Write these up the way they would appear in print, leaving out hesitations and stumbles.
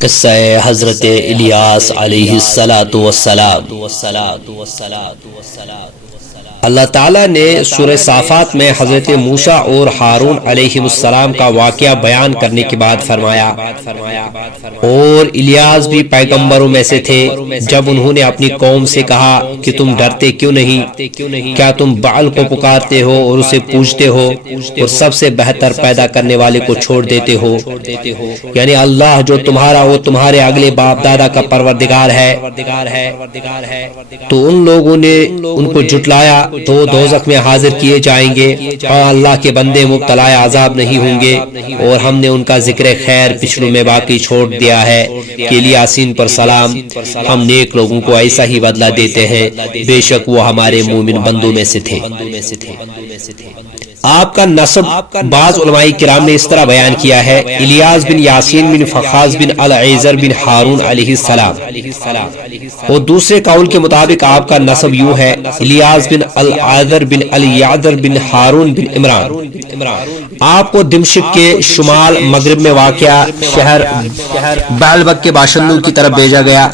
قصہ حضرت الیاس علیہ السلام۔ اللہ تعالیٰ نے سورہ صافات میں حضرت موسیٰ اور ہارون علیہ السلام کا واقعہ بیان کرنے کے بعد فرمایا، اور الیاس بھی پیغمبروں میں سے تھے جب انہوں نے اپنی قوم سے کہا کہ تم ڈرتے کیوں نہیں؟ کیا تم بعل کو پکارتے ہو اور اسے پوجتے ہو اور سب سے بہتر پیدا کرنے والے کو چھوڑ دیتے ہو، یعنی اللہ جو تمہارا اور تمہارے اگلے باپ دادا کا پروردگار ہے۔ تو ان لوگوں نے ان کو جھٹلایا تو دوزخ میں حاضر کیے جائیں گے، اور اللہ کے بندے مبتلا عذاب نہیں ہوں گے، اور ہم نے ان کا ذکر خیر پچھلوں میں باقی چھوڑ دیا ہے کہ الیاسین پر سلام، ہم نیک لوگوں کو ایسا ہی بدلہ دیتے ہیں، بے شک وہ ہمارے مومن بندوں میں سے تھے۔ آپ کا نسب بعض علماء کرام نے اس طرح بیان کیا ہے، الیاس بن یاسین بن فخاز بن العیزر بن ہارون علیہ السلام، اور دوسرے قول کے مطابق آپ کا نسب یوں ہے، الیاس بن العیزر بن الیعذر بن ہارون بن عمران۔ آپ کو دمشق کے شمال مغرب میں واقع شہر بعلبک کے باشندوں کی طرف بھیجا گیا۔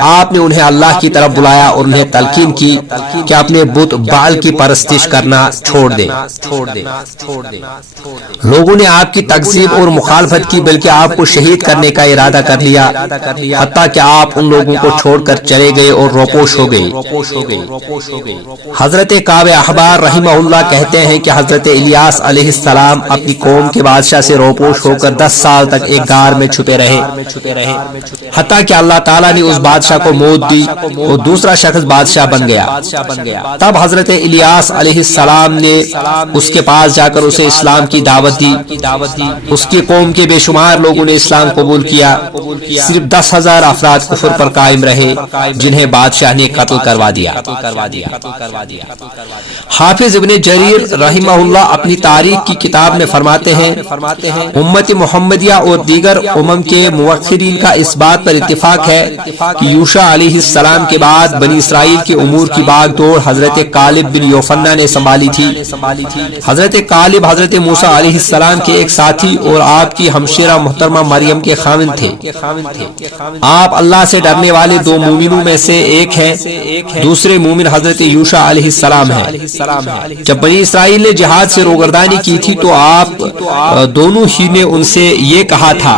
آپ نے انہیں اللہ کی طرف بلایا اور انہیں تلقین کی کہ اپنے بت بعل کی پرستش کرنا چھوڑ دیں۔ لوگوں نے آپ کی تکذیب اور مخالفت کی، بلکہ آپ کو شہید کرنے کا ارادہ کر لیا، حتیٰ کہ آپ ان لوگوں کو چھوڑ کر چلے گئے اور روپوش ہو گئے۔ حضرت کعب احبار رحمہ اللہ کہتے ہیں کہ حضرت الیاس علیہ السلام اپنی قوم کے بادشاہ سے روپوش ہو کر 10 سال تک ایک غار میں چھپے رہے، حتیٰ کہ اللہ تعالیٰ نے اس بادشاہ کو موت دی اور دوسرا شخص بادشاہ بن گیا۔ تب حضرت الیاس علیہ السلام نے اس کے پاس جا کر اسے اسلام کی دعوت دی۔ اس کی قوم کے بے شمار لوگوں نے اسلام قبول کیا، صرف 10,000 افراد کفر پر قائم رہے، جنہیں بادشاہ نے قتل کروا دیا۔ حافظ ابن جریر رحمہ اللہ اپنی تاریخ کی کتاب میں فرماتے ہیں، امت محمدیہ اور دیگر امم کے موخرین کا اس بات پر اتفاق ہے کہ یوشع علیہ السلام کے بعد بنی اسرائیل کے امور کی باغ دوڑ حضرت کالب بن یوفنا نے سنبھالی تھی۔ حضرت کالب حضرت موسیٰ علیہ السلام کے ایک ساتھی اور آپ کی ہمشیرہ محترمہ مریم کے خاوند تھے۔ آپ اللہ سے ڈرنے والے 2 مومنوں میں سے ایک ہیں، دوسرے مومن حضرت یوشع علیہ السلام ہیں۔ جب بنی اسرائیل نے جہاد سے روگردانی کی تھی تو آپ دونوں ہی نے ان سے یہ کہا تھا،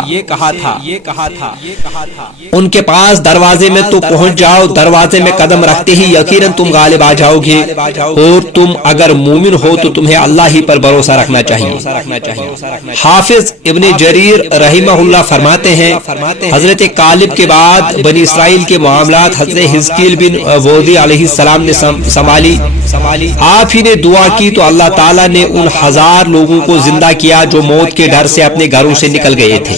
ان کے پاس دروازے میں تو پہنچ جاؤ، دروازے میں قدم رکھتے ہی یقیناً تم غالب آ جاؤ گے، اور تم اگر مومن ہو تو تمہیں اللہ ہی پر بھروسہ رکھنا چاہیے۔ حافظ ابن جریر رحمہ اللہ فرماتے ہیں، حضرت کالب کے بعد بنی اسرائیل کے معاملات حضرت حزقیل بن وودی علیہ السلام نے سنبھالی۔ آپ ہی نے دعا کی تو اللہ تعالیٰ نے ان 1000 لوگوں کو زندہ کیا جو موت کے ڈر سے اپنے گھروں سے نکل گئے تھے۔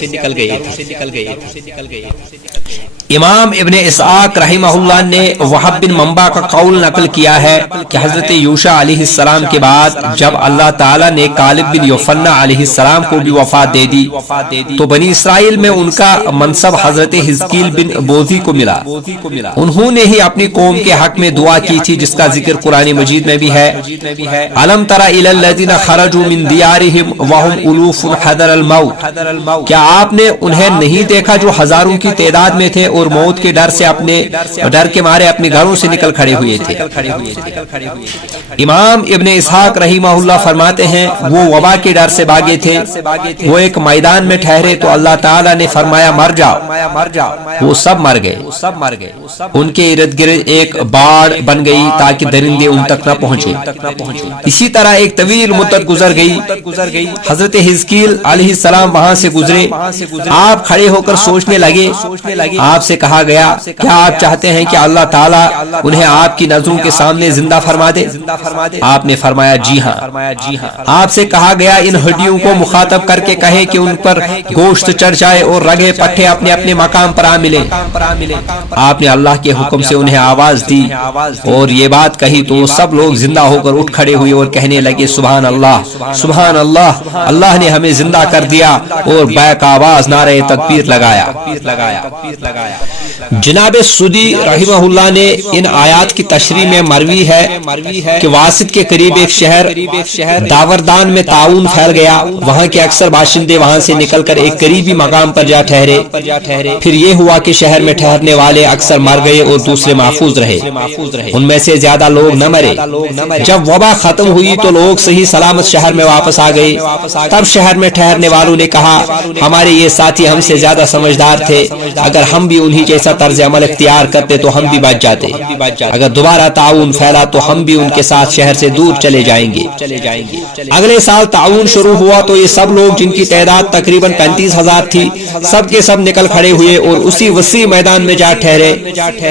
امام ابن اسحاق رحمہ اللہ نے وہب بن منبع کا قول نقل کیا ہے کہ حضرت یوشع علیہ السلام کے بعد جب اللہ تعالیٰ نے کالب بن یوفنا علیہ السلام کو بھی وفات دے دی تو بنی اسرائیل میں ان کا منصب حضرت حزقیل بن بوزی کو ملا۔ انہوں نے ہی اپنی قوم کے حق میں دعا کی تھی، جس کا ذکر قرآن مجید میں بھی ہے، الم تر الی الذین خرجوا من دیارہم وهم الوف حذر الموت، کیا آپ نے انہیں نہیں دیکھا جو ہزاروں کی تعداد میں تھے اور موت کے ڈر سے اپنے ڈر کے مارے اپنے گھروں سے نکل کھڑے ہوئے تھے۔ امام ابن اسحاق رحمہ اللہ فرماتے ہیں، وہ وبا کے ڈر سے بھاگے تھے، وہ ایک میدان میں ٹھہرے تو اللہ تعالیٰ نے فرمایا مر جاؤ، وہ سب مر گئے۔ ان کے ارد گرد ایک باڑ بن گئی تاکہ درندے ان تک نہ پہنچے۔ اسی طرح ایک طویل مدت گزر گئی، حضرت حزقیل علیہ السلام وہاں سے گزرے، آپ کھڑے ہو کر سوچنے لگے، آپ سے کہا گیا کیا آپ چاہتے ہیں کہ اللہ تعالیٰ انہیں آپ کی نظروں کے سامنے زندہ فرما دے؟ آپ نے فرمایا جی ہاں۔ آپ سے کہا گیا ان ہڈیوں کو مخاطب کر کے کہے کہ ان پر گوشت چڑھ جائے اور رگے پٹھے اپنے اپنے مقام پر آ ملے۔ آپ نے اللہ کے حکم سے انہیں آواز دی اور یہ بات کہی تو سب لوگ زندہ ہو کر اٹھ کھڑے ہوئے اور کہنے لگے سبحان اللہ، سبحان اللہ، اللہ نے ہمیں زندہ کر دیا، اور بیک آواز نعرہ تکبیر لگایا۔ جناب سودی رحمہ اللہ نے ان آیات کی تشریح میں مروی ہے کہ واسط کے قریب ایک شہر داوردان میں طاعون پھیل گیا، وہاں کے اکثر باشندے وہاں سے نکل کر ایک قریبی مقام پر جا ٹھہرے، پھر یہ ہوا کہ شہر میں ٹھہرنے والے اکثر مر گئے اور دوسرے محفوظ رہے، ان میں سے زیادہ لوگ نہ مرے۔ جب وبا ختم ہوئی تو لوگ صحیح سلامت شہر میں واپس آ گئے، تب شہر میں ٹھہرنے والوں نے کہا ہمارے یہ ساتھی ہم سے زیادہ سمجھدار تھے، اگر ہم بھی انہی جیسا طرز عمل اختیار کرتے تو ہم بھی بچ جاتے، اگر دوبارہ طاعون پھیلا تو ہم بھی ان کے ساتھ شہر سے دور چلے جائیں گے۔ اگلے سال طاعون شروع ہوا تو یہ سب لوگ جن کی تعداد تقریباً 35,000 تھی سب کے سب نکل کھڑے ہوئے اور اسی وسیع میدان میں جا ٹھہرے۔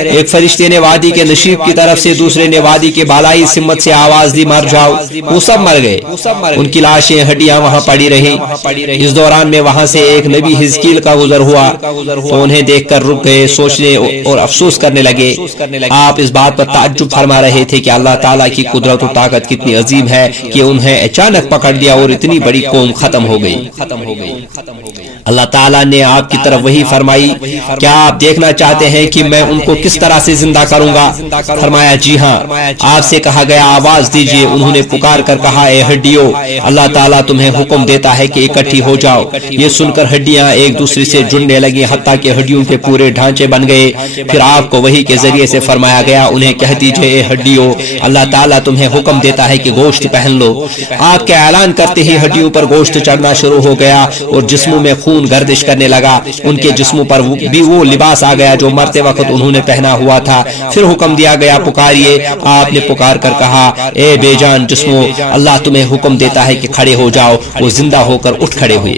ایک فرشتے نے وادی کے نشیب کی طرف سے، دوسرے نے وادی کے بالائی سمت سے آواز دی مر جاؤ، وہ سب مر گئے، ان کی لاشیں ہڈیاں وہاں پڑی رہیں۔ اس دوران میں وہاں سے ایک نبی حزقیل کا گزر ہوا تو انہیں دیکھ کر رک گئے، سوچنے اور افسوس کرنے لگے۔ آپ اس بات پر تعجب فرما رہے تھے کہ اللہ تعالیٰ کی قدرت و طاقت کتنی عظیم ہے کہ انہیں اچانک پکڑ لیا اور اتنی بڑی قوم ختم ہو گئی۔ اللہ تعالیٰ نے آپ کی طرف وہی فرمائی، کیا آپ دیکھنا چاہتے ہیں کہ میں ان کو کس طرح سے زندہ کروں گا؟ فرمایا جی ہاں۔ آپ سے کہا گیا آواز دیجئے، انہوں نے پکار کر کہا اے ہڈیوں، اللہ تعالیٰ تمہیں حکم دیتا ہے کہ اکٹھی ہو جاؤ۔ یہ سن کر ہڈیاں ایک دوسرے سے جڑنے لگیں حتیٰ کہ ہڈیوں کے پورے ڈھانچے بن گئے۔ پھر آپ کو وحی کے ذریعے سے فرمایا گیا انہیں کہہ دیجئے اے ہڈیوں، اللہ تعالیٰ تمہیں حکم دیتا ہے کہ گوشت پہن لو۔ آپ کے اعلان کرتے ہی ہڈیوں پر گوشت چڑھنا شروع ہو گیا اور جسموں میں خون گردش کرنے لگا، ان کے جسموں پر بھی وہ لباس آ گیا جو مرتے وقت انہوں نے پہنا ہوا تھا۔ پھر حکم دیا گیا پکاریے، آپ نے پکار کر کہا اے بے جان جسموں، اللہ تمہیں حکم دیتا ہے کہ کھڑے ہو جاؤ۔ وہ زندہ ہو کر اٹھ کھڑے ہوئے۔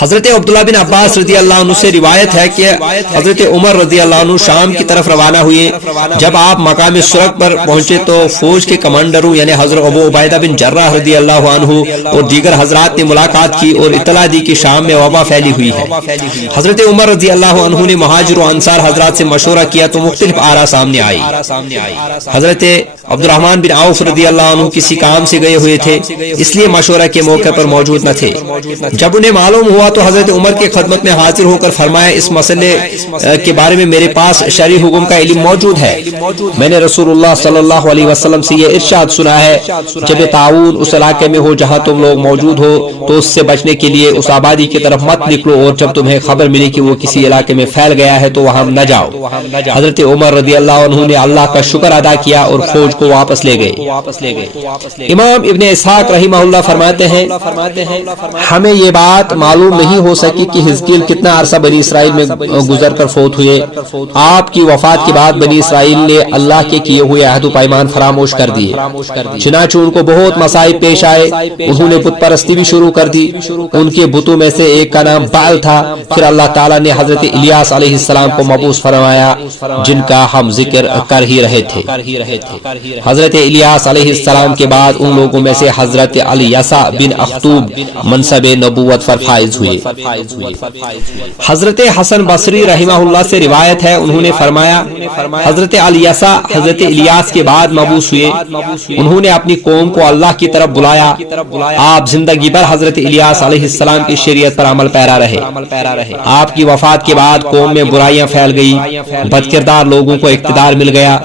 حضرت عبداللہ بن عباس رضی اللہ عنہ سے روایت ہے کہ حضرت عمر رضی اللہ عنہ شام کی طرف روانہ ہوئے۔ جب آپ مقام سرخ پر پہنچے تو فوج کے کمانڈروں یعنی حضرت ابو عبیدہ بن جراح رضی اللہ عنہ اور دیگر حضرات نے ملاقات کی اور اطلاع دی کہ شام میں وبا پھیلی ہوئی ہے۔ حضرت عمر رضی اللہ عنہ نے مہاجر و انصار حضرات سے مشورہ کیا تو مختلف آراء سامنے آئی۔ حضرت عبد الرحمن بن عوف رضی اللہ عنہ کسی کام سے گئے ہوئے تھے، اس لیے مشورہ کے موقع پر موجود نہ تھے۔ جب انہیں معلوم ہوا تو حضرت عمر کی خدمت میں حاضر ہو کر فرمایا اس مسئلے کے بارے میں میرے پاس شرعی حکم کا علم موجود ہے۔ میں نے رسول اللہ صلی اللہ علیہ وسلم سے یہ ارشاد سنا ہے جب طاعون اس علاقے میں ہو جہاں تم لوگ موجود ہو تو اس سے بچنے کے لیے اس آبادی کی طرف مت نکلو، اور جب تمہیں خبر ملی کہ وہ کسی علاقے میں پھیل گیا ہے تو وہاں نہ جاؤ۔ حضرت عمر رضی اللہ عنہ نے اللہ کا شکر ادا کیا اور فوج کو واپس لے گئے۔ امام ابن اسحاق رحمہ اللہ فرماتے ہیں ہمیں یہ بات معلوم نہیں ہو سکی کہ حزقیل کتنا عرصہ بنی اسرائیل میں گزر کر فوت ہوئے۔ آپ کی وفات کے بعد بنی اسرائیل نے اللہ کے کیے ہوئے عہد و پیمان فراموش کر دیے، چنانچہ ان کو بہت مصائب پیش آئے، انہوں نے بت پرستی بھی شروع کر دی۔ ان کے بتوں میں سے ایک کا نام بعل تھا۔ پھر اللہ تعالیٰ نے حضرت الیاس علیہ السلام کو مبعوث فرمایا جن کا ہم ذکر کر ہی رہے تھے۔ حضرت الیاس علیہ السلام کے بعد ان لوگوں میں سے حضرت الیسع بن اخطوب منصب نبوت پر فائز ہوئے۔ حضرت حسن بصری رحمہ اللہ سے روایت ہے، انہوں نے فرمایا حضرت الیسع حضرت الیاس کے بعد مبعوث ہوئے، انہوں نے اپنی قوم کو اللہ کی طرف بلایا۔ آپ زندگی بھر حضرت الیاس علیہ السلام کی شریعت پر عمل پیرا رہے۔ آپ کی وفات کے بعد قوم میں برائیاں پھیل گئی، بد کردار لوگوں کو اقتدار مل گیا،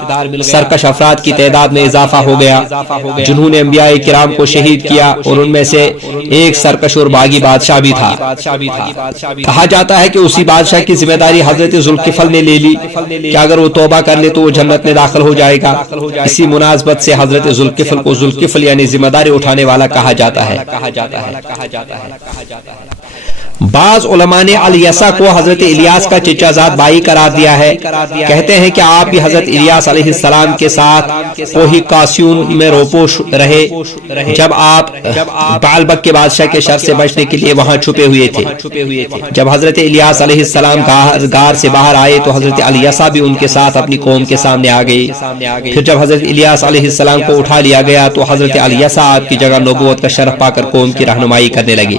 سرکش افراد کی تعداد میں اضافہ ہو گیا جنہوں نے انبیاء کرام کو شہید کیا، اور ان میں سے ایک سرکش اور باغی بادشاہ بھی تھا۔ کہا جاتا ہے کہ اسی بادشاہ کی ذمہ داری حضرت ذوالکفل نے لے لی کہ اگر وہ توبہ کر لے تو وہ جنت میں داخل ہو جائے گا۔ اسی مناسبت سے حضرت ذوالکفل کو ذوالکفل یعنی ذمہ داری اٹھانے والا کہا جاتا ہے۔ بعض علماء نے الیسع کو حضرت الیاس کا چچا زاد بھائی قرار دیا ہے۔ کہتے ہیں کہ آپ بھی حضرت الیاس علیہ السلام کے ساتھ کوہی قاسیون میں روپوش رہے جب آپ بعلبک کے بادشاہ کے شر سے بچنے کے لیے وہاں چھپے ہوئے تھے۔ جب حضرت الیاس علیہ السلام غار سے باہر آئے تو حضرت الیسع بھی ان کے ساتھ اپنی قوم کے سامنے آ گئی۔ پھر جب حضرت الیاس علیہ السلام کو اٹھا لیا گیا تو حضرت الیسع آپ کی جگہ نبوت کا شرف پا کر قوم کی رہنمائی کرنے لگے۔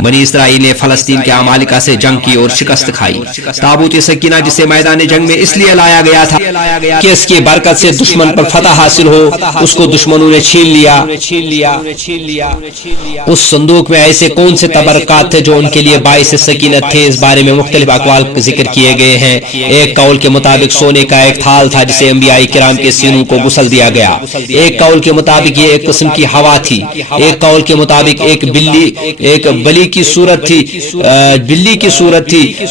بنی اسرائیل نے فلسطین کے عمالقہ سے جنگ کی اور شکست کھائی۔ تابوت سکینہ جسے میدان جنگ میں اس لیے لایا گیا تھا کہ اس کی برکت سے دشمن پر فتح حاصل ہو، اس کو دشمنوں نے چھین لیا۔ اس صندوق میں ایسے کون سے تبرکات تھے جو ان کے لیے باعث سکینت تھے؟ اس بارے میں مختلف اقوال ذکر کیے گئے ہیں۔ ایک قول کے مطابق سونے کا ایک تھال تھا جسے انبیاء کرام کے سینوں کو غسل دیا گیا۔ ایک قول کے مطابق یہ ایک قسم کی ہوا تھی۔ ایک قول کے مطابق ایک بلی کی صورت تھی۔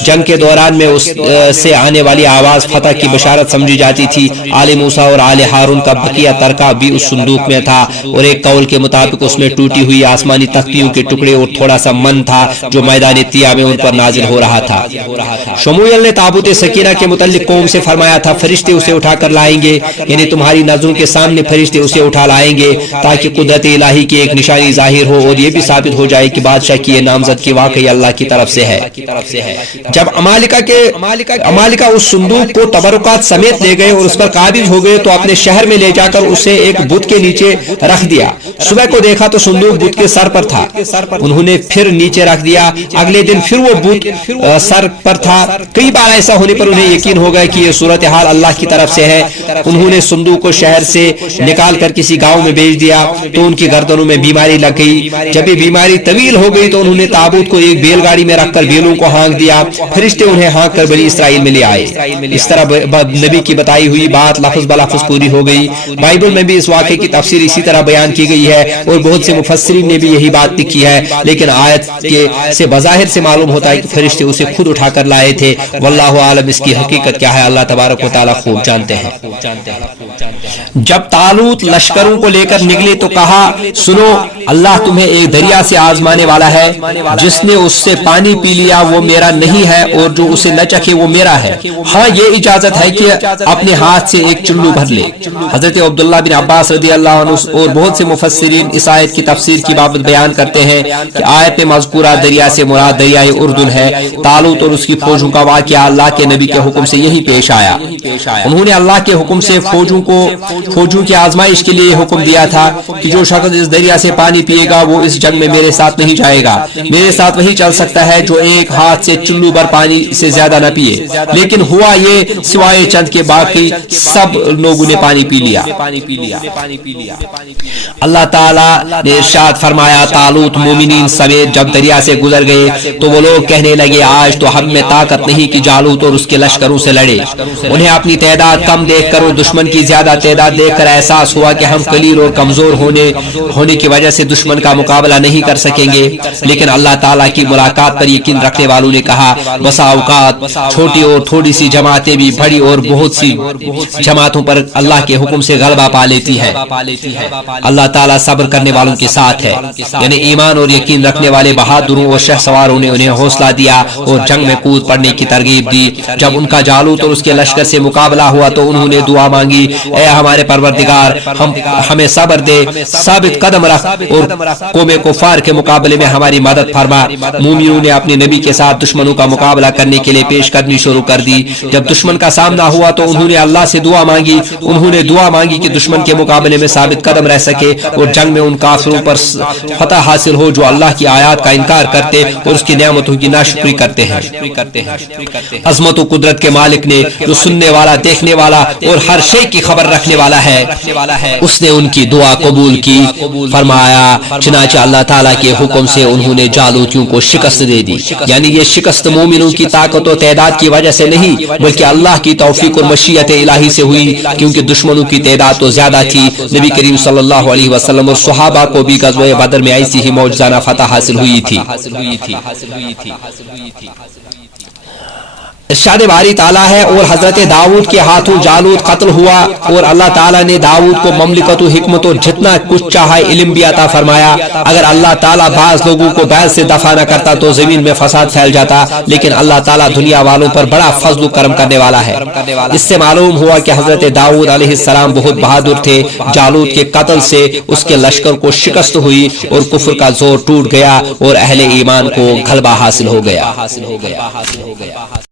جنگ کے دوران میں اس سے آنے والی آواز فتح کی بشارت سمجھی جاتی تھی۔ آل موسیٰ اور آل ہارون کا بقیہ ترکہ بھی اس صندوق میں تھا، اور ایک قول کے مطابق اس میں ٹوٹی ہوئی آسمانی تختیوں کے ٹکڑے اور تھوڑا سا من تھا جو میدان طیہ میں ان پر نازل ہو رہا تھا۔ شموئیل نے تابوت سکینہ کے متعلق قوم سے فرمایا تھا، فرشتے اسے اٹھا کر لائیں گے، یعنی تمہاری نظروں کے سامنے فرشتے اسے اٹھا لائیں گے تاکہ قدرت الہی کی ایک نشانی ظاہر ہو اور یہ بھی ثابت ہو جائے کہ بادشاہ کی یہ نامزد کی واقعی اللہ کی طرف سے ہے۔ جب عمالقہ اس صندوق کو تبرکات سمیت لے گئے اور اس پر قابض ہو گئے تو اپنے شہر میں لے جا کر اسے ایک بت کے نیچے رکھ دیا۔ صبح کو دیکھا تو صندوق بت کے سر پر تھا، انہوں نے پھر نیچے رکھ دیا۔ اگلے دن پھر وہ بت سر پر تھا۔ کئی بار ایسا ہونے پر انہیں یقین ہو گیا کہ یہ صورتحال اللہ کی طرف سے ہے۔ انہوں نے صندوق کو شہر سے نکال کر کسی گاؤں میں بھیج دیا تو ان کی گردنوں میں بیماری لگ گئی۔ جب یہ بیماری طویل ہو گئی تو انہوں نے تابوت کو ایک بیل گاڑی میں رکھ کر بیلوں کو ہانک دیا۔ فرشتے انہیں ہانک کر بنی اسرائیل میں لے آئے۔ اس طرح نبی کی بتائی ہوئی بات لفظ بلفظ پوری ہو گئی۔ بائبل میں بھی اس واقعے کی تفسیر اسی طرح بیان کی گئی ہے اور بہت سے مفسرین نے بھی یہی بات لکھی ہے، لیکن آیت سے بظاہر سے معلوم ہوتا ہے کہ فرشتے اسے خود اٹھا کر لائے تھے۔ واللہ عالم اس کی حقیقت کیا ہے اللہ تبارک و تعالی خوب جانتے ہیں۔ جب طالوت لشکروں کو لے کر نکلے تو کہا، سنو اللہ تمہیں ایک دریا سے آزمانے والا ہے، جس نے اس سے پانی پی لیا وہ میرا نہیں ہے اور جو اسے نہ چکھے وہ میرا ہے۔ ہاں یہ اجازت ہے کہ اپنے ہاتھ سے ایک چلو بھر لے۔ حضرت عبداللہ بن عباس رضی اللہ عنہ اور بہت سے مفسرین اس آیت کی تفسیر کی بابت بیان کرتے ہیں کہ آیت میں مذکورہ دریا سے مراد دریائے اردن ہے۔ طالوت اور اس کی فوجوں کا واقعہ اللہ کے نبی کے حکم سے یہی پیش آیا۔ انہوں نے اللہ کے حکم سے فوجوں کی آزمائش کے لیے حکم دیا تھا کہ جو شخص اس دریا سے پانی پیے گا وہ اس جنگ میں میرے ساتھ نہیں جائے گا۔ میرے ساتھ وہی چل سکتا ہے جو ایک ہاتھ سے چلو بھر پانی سے زیادہ نہ پیے، لیکن ہوا یہ سوائے چند کے باقی سب لوگوں نے پانی پی لیا۔ اللہ تعالیٰ نے ارشاد فرمایا، طالوت مومنین سمیت جب دریا سے گزر گئے تو وہ لوگ کہنے لگے، آج تو ہم میں طاقت نہیں کہ جالوت اور اس کے لشکروں سے لڑے۔ انہیں اپنی تعداد کم دیکھ کر اور دشمن کی زیادہ تعداد دیکھ کر احساس ہوا کہ ہم قلیل اور کمزور ہونے کی وجہ سے دشمن کا مقابلہ نہیں کر سکیں گے۔ لیکن اللہ تعالیٰ کی ملاقات پر یقین رکھنے والوں نے کہا، بسا اوقات چھوٹی اور تھوڑی سی جماعتیں بھی بڑی اور بہت سی جماعتوں پر اللہ کے حکم سے غلبہ پا لیتی ہے۔ اللہ تعالیٰ صبر کرنے والوں کے ساتھ ہے، یعنی ایمان اور یقین رکھنے والے بہادروں اور شہ سواروں نے انہیں حوصلہ دیا اور جنگ میں کود پڑنے کی ترغیب دی۔ جب ان کا جالوت اور اس کے لشکر سے مقابلہ ہوا تو انہوں نے دعا مانگی، اے ہمارے پروردگار ہمیں صبر دے، ثابت قدم رکھ اور قوم کفار کے مقابلے میں ہماری مدد فرما۔ مومنوں نے اپنے نبی کے ساتھ دشمنوں کا مقابلہ کرنے کے لیے پیش قدمی شروع کر دی۔ جب دشمن کا سامنا ہوا تو انہوں نے اللہ سے دعا مانگی کہ دشمن کے مقابلے میں ثابت قدم رہ سکے اور جنگ میں ان کافروں پر فتح حاصل ہو جو اللہ کی آیات کا انکار کرتے اور اس کی نعمتوں کی ناشکری کرتے ہیں۔ عظمت و قدرت کے مالک نے، جو سننے والا، دیکھنے والا اور ہر شے کی خبر رکھنے والا ہے، اس نے ان کی دعا قبول کی۔ فرمایا، چنانچہ اللہ تعالیٰ کے حکم سے انہوں نے جالوتیوں کو شکست دے دی۔ یعنی یہ شکست مومنوں کی طاقت و تعداد کی وجہ سے نہیں بلکہ اللہ کی توفیق اور مشیت الہی سے ہوئی، کیونکہ دشمنوں کی تعداد تو زیادہ تھی۔ نبی کریم صلی اللہ علیہ وسلم اور صحابہ کو بھی غزوہ بدر میں ایسی ہی معجزانہ فتح حاصل ہوئی تھی۔ ارشاد باری تعالیٰ ہے، اور حضرت داؤد کے ہاتھوں جالوت قتل ہوا اور اللہ تعالیٰ نے داؤد کو مملکت و حکمت اور جتنا کچھ چاہا علم بھی عطا فرمایا۔ اگر اللہ تعالیٰ بعض لوگوں کو بعض سے دفع نہ کرتا تو زمین میں فساد پھیل جاتا، لیکن اللہ تعالیٰ دنیا والوں پر بڑا فضل و کرم کرنے والا ہے۔ اس سے معلوم ہوا کہ حضرت داؤد علیہ السلام بہت بہادر تھے۔ جالوت کے قتل سے اس کے لشکر کو شکست ہوئی اور کفر کا زور ٹوٹ گیا اور اہل ایمان کو غلبہ حاصل ہو گیا۔